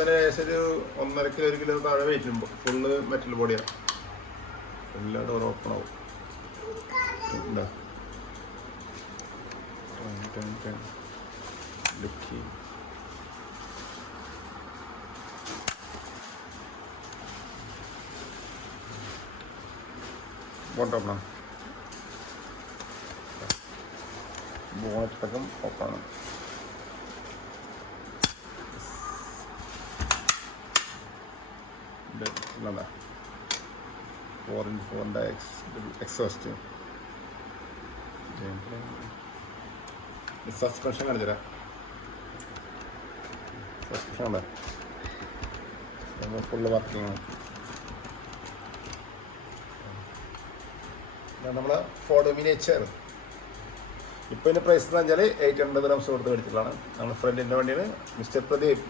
ഏകദേശം ഒരു 1.5 kilo 1 kilo താഴെ വെയിറ്റ് ഉണ്ട്. ഫുള്ള് മെറ്റൽ ബോഡിയാണ്. എല്ലാ ഡോർ ഓപ്പൺ ആവും. ബോട്ടം ബോട്ടകം ഓപ്പണാണ്. ഇല്ല 4x4 എക്സോസ്റ്റ്. സസ്പെൻഷൻ കാണിച്ചു തരാം. സസ്പെൻഷൻ ഉണ്ടോ ഫുള്ള് വർക്കിംഗ് ആണ്. നമ്മളെ ഫോർഡ് മിനിയേച്ചർ. ഇപ്പോൾ ഇതിൻ്റെ പ്രൈസ് എന്ന് പറഞ്ഞാൽ 800 dirhams കൊടുത്ത് മേടിച്ചിട്ടുള്ളതാണ്. നമ്മുടെ ഫ്രണ്ടിൻ്റെ വണ്ടിയാണ് മിസ്റ്റർ പ്രദീപ്.